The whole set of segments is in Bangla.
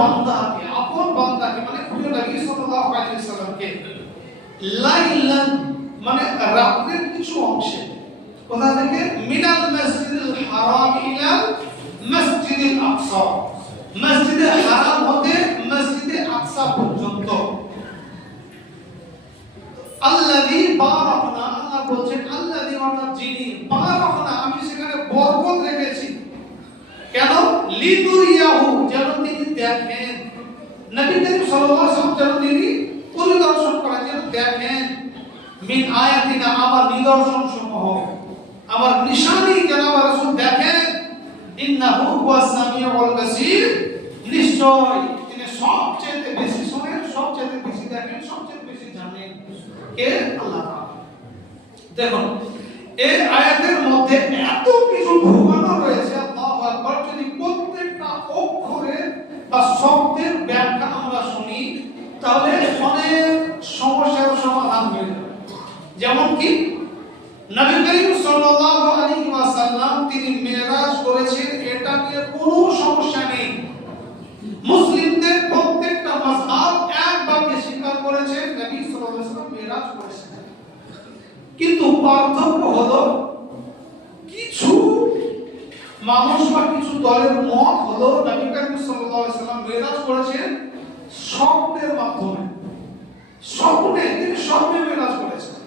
বান্দাকে, আপন বান্দাকে মানে প্রিয় নবী সাল্লাল্লাহু আলাইহি ওয়াসাল্লামকে লাইলান মানে রাতের কিছু অংশে, কোথা থেকে? মিনাল মসজিদুল হারাম ইলাল মসজিদুল আকসা, মসজিদে হারাম হতে মসজিদে আকসা পর্যন্ত। আল্লাযী বারাকনা, আল্লাহ বলেন আল্লাযী অর্থাৎ যিনি, বারাকনা আমি সেখানে বরকত রেখেছি। কেন? লিনুরিয়াহু যেন তিনি দেখেন, নবী করিম সাল্লাল্লাহু আলাইহি ওয়াসাল্লাম যেন তিনি পরিদর্শন করেন, যেন দেখেন, মিন আয়াতিনা আমার নিদর্শন সমূহ, আমার নিশানি যেন আমার রাসূল দেখেন। ইন্নাহু হুয়াস সামিউল বাসীর, নিশ্চয় তিনি সবচেয়ে বেশি শোনেন, সবচেয়ে বেশি দেখেন, সবচেয়ে বেশি জানেন। কে? আল্লাহ তাআলা। দেখুন এই আয়াতের মধ্যে এত কিছু ঢোকানো রয়েছে, আল্লাহু আকবার। যদি প্রত্যেকটা অক্ষরের বা শব্দের ব্যাখ্যা আমরা শুনি তাহলে অনেক সমস্যার সমাধান হয়ে যাবে। যেমন কি নবী করিম সাল্লাল্লাহু আলাইহি ওয়াসাল্লাম তিনি মেরাজ করেছেন, এটা নিয়ে কোনো সমস্যা নেই। মুসলিমদের প্রত্যেকটা মাযহাব এক বাক্যে স্বীকার করেছেন নবী সাল্লাল্লাহু আলাইহি ওয়াসাল্লাম মেরাজ করেছেন। কিন্তু পার্থক্য হলো কিছু মানুষ বা কিছু দলের মত হলো নবী করিম সাল্লাল্লাহু আলাইহি ওয়াসাল্লাম মেরাজ করেছেন স্বপ্নের মাধ্যমে, স্বপ্নে তিনি স্বপ্নে মেরাজ করেছেন।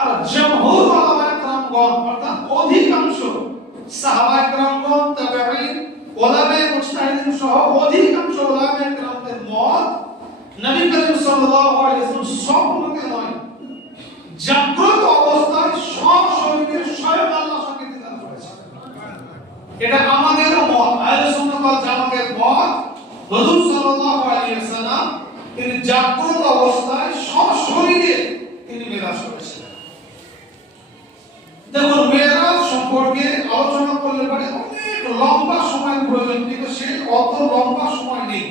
আর জমহুর উলামায়ে কেরামগণ অর্থাৎ অধিকাংশ সাহাবায়ে কেরামগণ, তাবেঈন, উলামায়ে মুজতাহিদিন সহ অধিকাংশ উলামায়ে কেরামদের মত নবী করিম সাল্লাল্লাহু আলাইহি ওয়াসাল্লাম স্বপ্নকে নয়, জাগ্রত অবস্থায় সশরীরে স্বয়ং আল্লাহর সঙ্গে দিদার করেছেন। এটা আমাদেরও মত, আহলে সুন্নাত ওয়াল জামাতের মত। হুজুর সাল্লাল্লাহু আলাইহি ওয়াসাল্লাম তিনি জাগ্রত অবস্থায় সশরীরে তিনি মেরাজ করেছেন। দেখুন মেরাজ সম্পর্কে আলোচনা করলে পরে অনেক লম্বা সময় প্রয়োজন, কিন্তু সে অত লম্বা সময় নেই।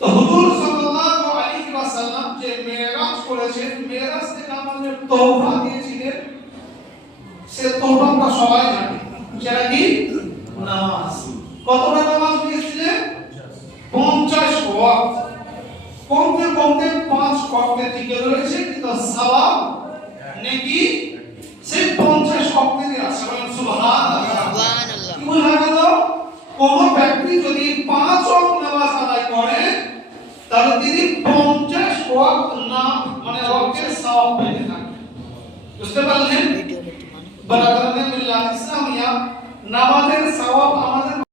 তো হুজুর সাল্লাল্লাহু আলাইহি ওয়াসাল্লাম যে মেরাজ করেছেন, মেরাজ থেকে আমাদের তওবা দিয়েছিলেন, সে তওবাটা সবাই জানে। সেটা কি? নামাজ। কতটা নামাজ দিয়েছিলেন? 50 ওয়াক্ত। কমতে কমতে 5 ওয়াক্তে টিকে রয়েছে, কিন্তু সওয়াব নেকি সেই 50 ওয়াক্তেরই আছে। সুবহানাল্লাহ, সুবহানাল্লাহ। কি বলা গেল? কোন ব্যক্তি যদি 5 ওয়াক্ত নামাজ আদায় করে তাহলে তিনি 50 ওয়াক্ত না মানে ওয়াক্তের সওয়াব পেতে থাকবেন। বুঝতে পারলেন? বারাকাতুল্লাহ মিল্লাত ইসলামিয়া নামাজের সওয়াব আমাদের